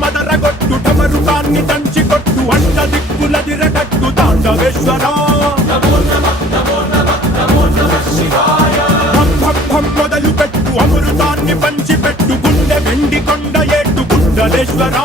మదరగొట్టు ఢమరుకాన్ని దంచి కొట్టు అడ్డ దిక్కులదిరగట్టు తాండవేశ్వరా మొదలు పెట్టు అమృతాన్ని పంచి పెట్టు గుండె వెండి కొండ ఏట్టు గుండలేశ్వరా